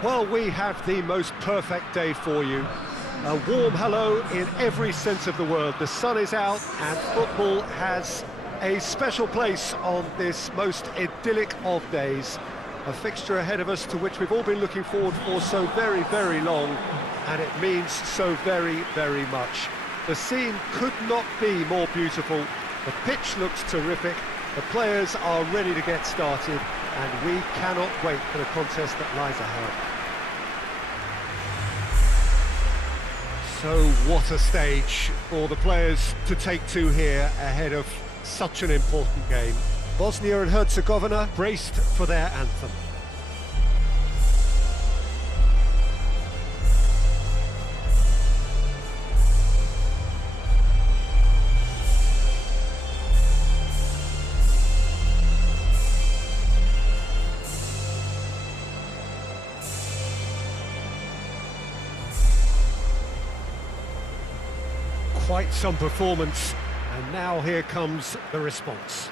Well, we have the most perfect day for you. A warm hello in every sense of the word. The sun is out and football has a special place on this most idyllic of days. A fixture ahead of us to which we've all been looking forward for so very, very long, and it means so very, very much. The scene could not be more beautiful. The pitch looks terrific. The players are ready to get started, and we cannot wait for the contest that lies ahead. So what a stage for the players to take to here ahead of such an important game. Bosnia and Herzegovina braced for their anthem. Quite some performance, and now here comes the response.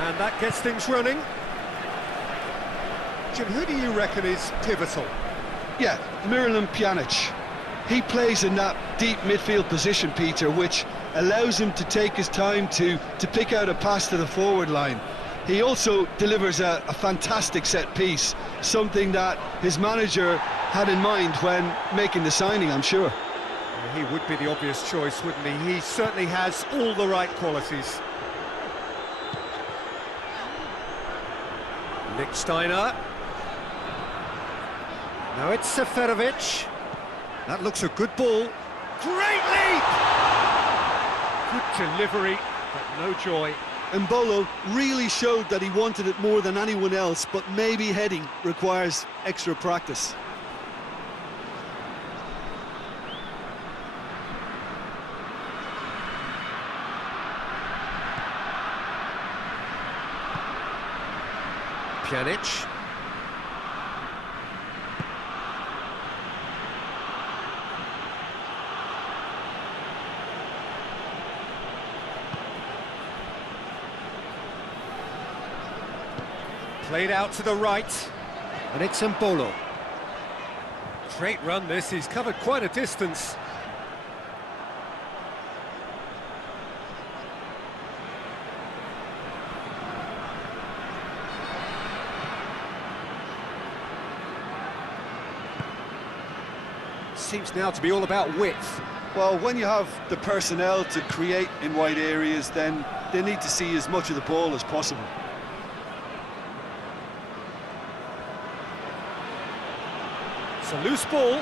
And that gets things running. Jim, who do you reckon is pivotal? Yeah, Miralem Pjanic. He plays in that deep midfield position, Peter, which allows him to take his time to pick out a pass to the forward line. He also delivers a fantastic set piece, something that his manager had in mind when making the signing, I'm sure. He would be the obvious choice, wouldn't he? He certainly has all the right qualities. Lichtsteiner. Now it's Seferovic. That looks a good ball. Great leap! Good delivery, but no joy. Mbolo really showed that he wanted it more than anyone else, but maybe heading requires extra practice. Pjanic. Played out to the right, and it's Mbolo. Great run this, he's covered quite a distance. Seems now to be all about width. Well, when you have the personnel to create in wide areas, then they need to see as much of the ball as possible. It's a loose ball.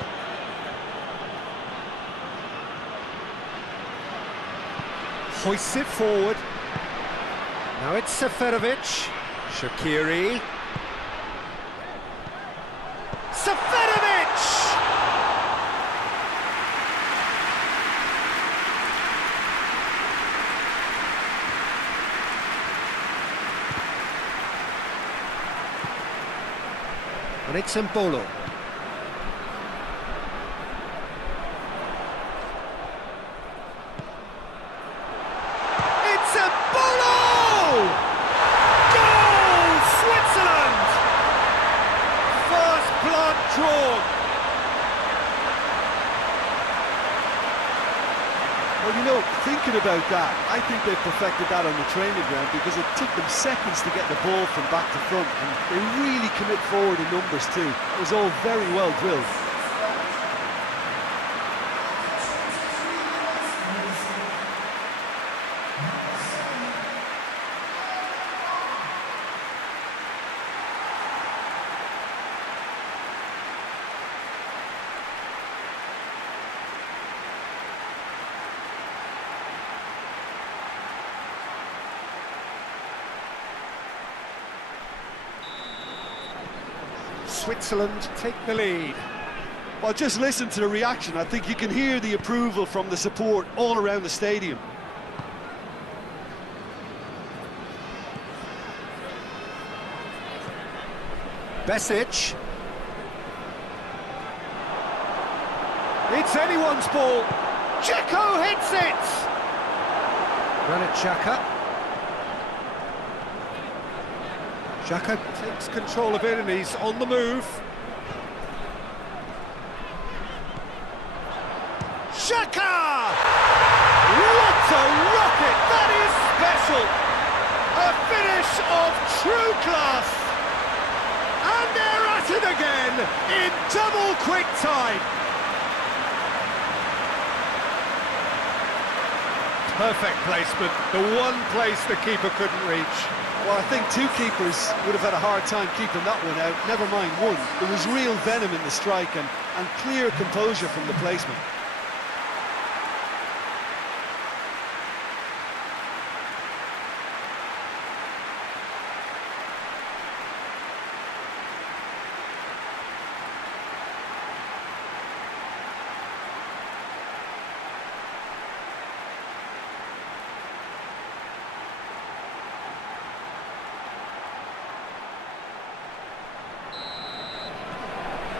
Hoists it forward. Now it's Seferovic. Shaqiri. Seferovic! And it's Mbolo. It's Mbolo! Well, you know, thinking about that, I think they perfected that on the training ground because it took them seconds to get the ball from back to front, and they really commit forward in numbers too. It was all very well drilled. Switzerland take the lead. Well, just listen to the reaction. I think you can hear the approval from the support all around the stadium. Besic. It's anyone's ball. Dzeko hits it! Granit Xhaka. Xhaka takes control of it and he's on the move. Xhaka! What a rocket! That is special! A finish of true class! And they're at it again in double quick time! Perfect placement, the one place the keeper couldn't reach. Well, I think two keepers would have had a hard time keeping that one out, never mind one. There was real venom in the strike and clear composure from the placement.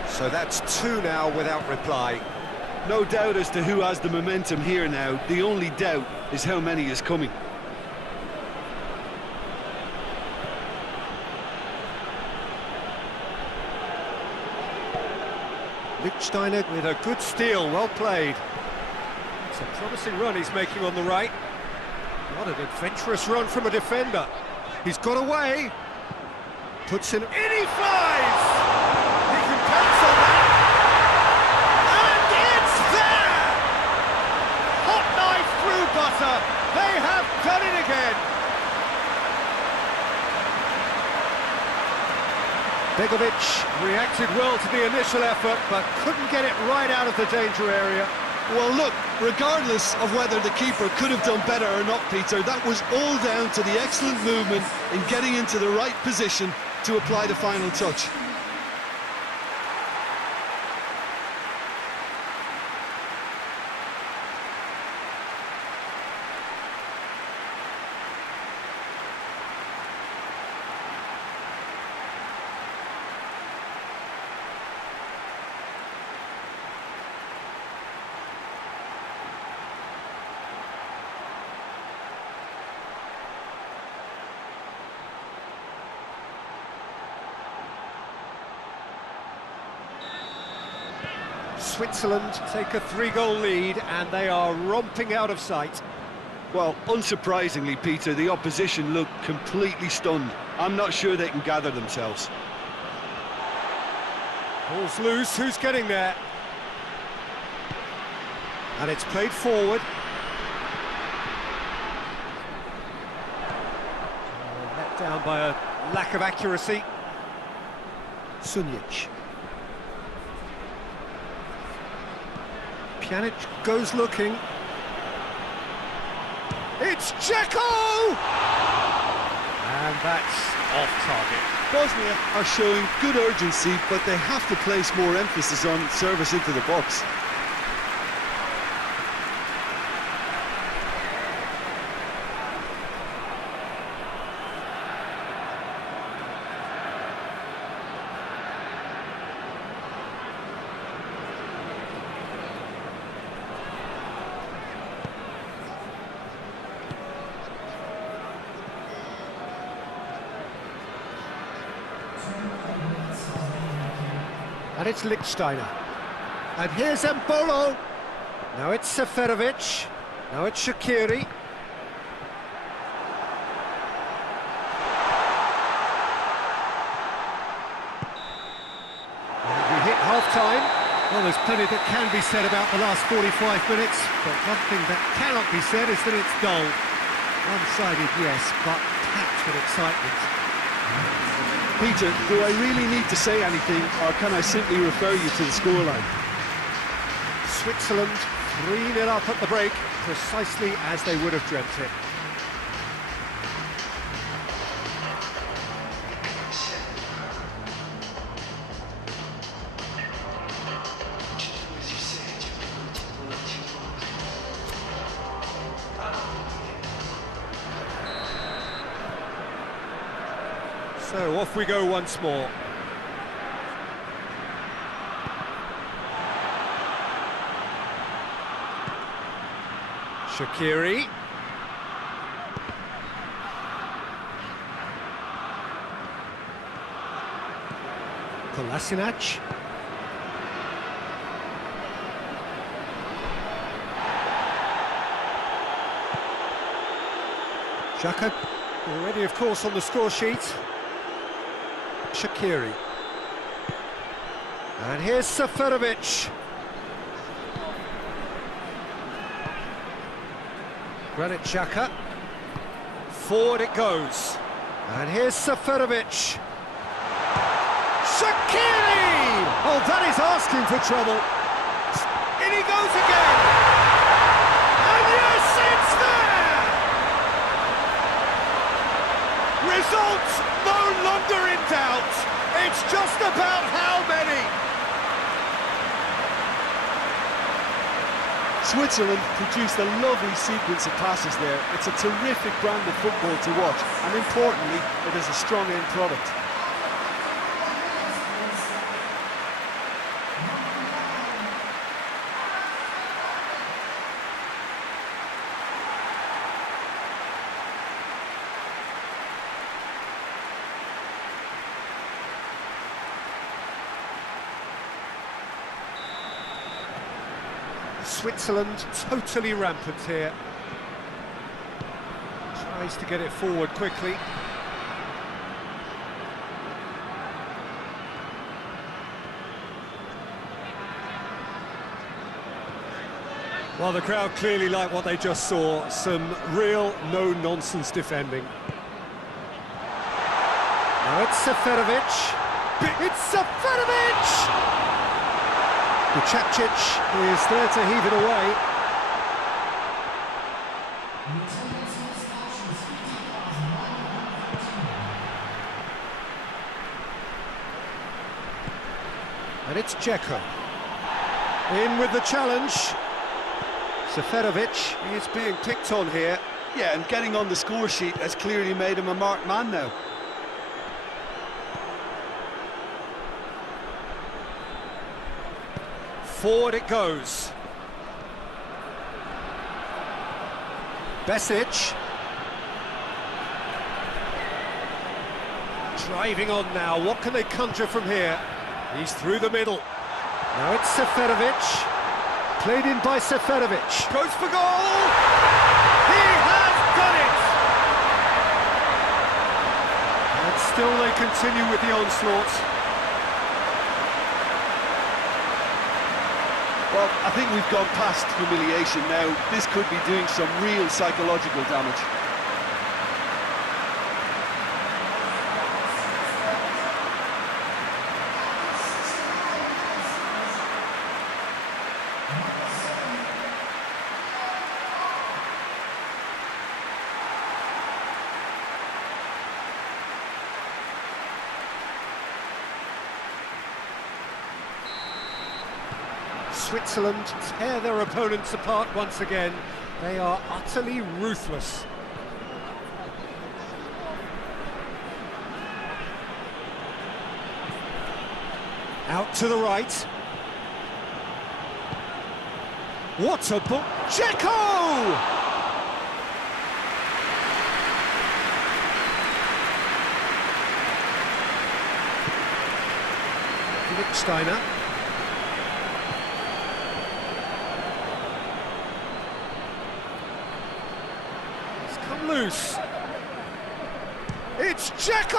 So that's two now without reply. No doubt as to who has the momentum here now. The only doubt is how many is coming. Lichtsteiner with a good steal, well played. It's a promising run he's making on the right. What an adventurous run from a defender. He's got away. Puts in he flies! He can pounce on that! And it's there! Hot knife through butter. They have done it again. Begovic reacted well to the initial effort, but couldn't get it right out of the danger area. Well, look, regardless of whether the keeper could have done better or not, Peter, that was all down to the excellent movement in getting into the right position to apply the final touch. Switzerland take a 3-goal lead and they are romping out of sight. Well, unsurprisingly, Peter, the opposition look completely stunned. I'm not sure they can gather themselves. Ball's loose, who's getting there? And it's played forward. Let down by a lack of accuracy. Sunjic. Pjanic goes looking. It's Dzeko! And that's off target. Bosnia are showing good urgency, but they have to place more emphasis on service into the box. And it's Lichtsteiner. And here's Embolo. Now it's Seferovic. Now it's Shaqiri. And we hit half-time. Well, there's plenty that can be said about the last 45 minutes, but one thing that cannot be said is that it's dull. One-sided, yes, but packed with excitement. Peter, do I really need to say anything, or can I simply refer you to the scoreline? Switzerland 3-0 up at the break, precisely as they would have dreamt it. So off we go once more. Shaqiri. Kolasinac. Xhaka, already of course on the score sheet. Shaqiri. And here's Seferovic. Granit Xhaka. Forward it goes. And here's Seferovic. Shaqiri! Oh, that is asking for trouble. In he goes again. And yes, it's there! Result no longer in doubt. It's just about how many. Switzerland produced a lovely sequence of passes there. It's a terrific brand of football to watch, and importantly, it is a strong end product. Switzerland totally rampant here. Tries to get it forward quickly. Well, the crowd clearly like what they just saw. Some real no-nonsense defending. Now it's Seferovic. It's Seferovic! Kuchacic is there to heave it away. And it's Dzeko. In with the challenge. Seferovic is being picked on here. Yeah, and getting on the score sheet has clearly made him a marked man now. Forward it goes. Besic. Driving on now, what can they conjure from here? He's through the middle. Now it's Seferovic. Played in by Seferovic. Goes for goal! He has done it! And still they continue with the onslaught. Well, I think we've gone past humiliation now. This could be doing some real psychological damage. Switzerland tear their opponents apart once again. They are utterly ruthless. Out to the right. What a ball! Dzeko! Steiner. come loose. It's Dzeko!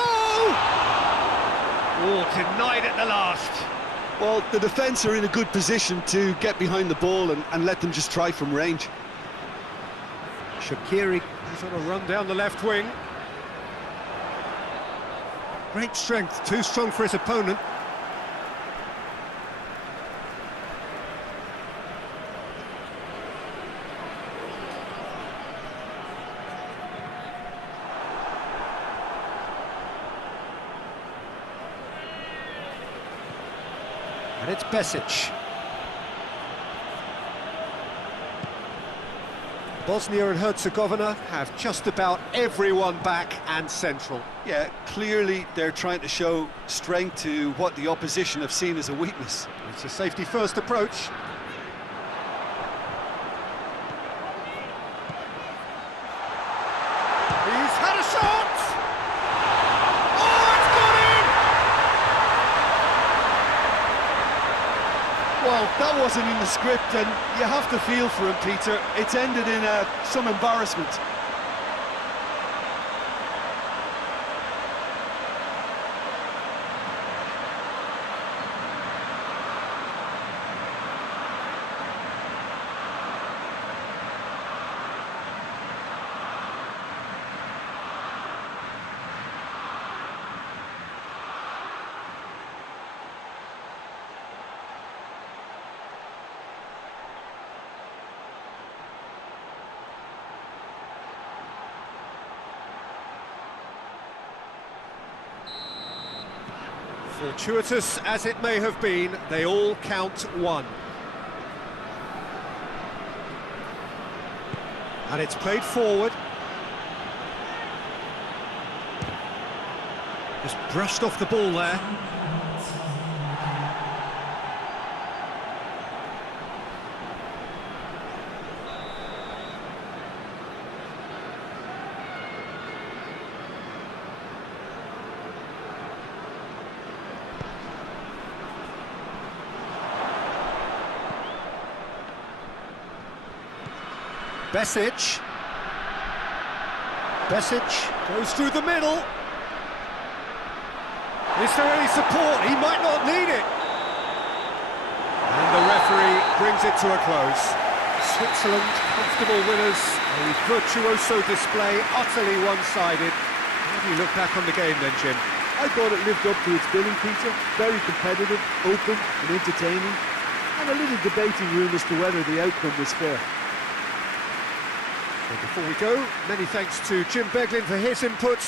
Oh, denied at the last. Well, the defence are in a good position to get behind the ball and let them just try from range. Shaqiri is on a run down the left wing. Great strength, too strong for his opponent. And it's Besic. Bosnia and Herzegovina have just about everyone back and central. Yeah, clearly they're trying to show strength to what the opposition have seen as a weakness. It's a safety-first approach. He's had a shot! Oh, it's gone in! Well, that wasn't in the script, and you have to feel for him, Peter. It's ended in some embarrassment. Fortuitous as it may have been, they all count one. And it's played forward. Just brushed off the ball there. Besic goes through the middle. Is there any support? He might not need it. And the referee brings it to a close. Switzerland, comfortable winners. A virtuoso display, utterly one-sided. How do you look back on the game then, Jim? I thought it lived up to its billing, Peter. Very competitive, open and entertaining. And a little debating room as to whether the outcome was fair. Before we go, many thanks to Jim Beglin for his input.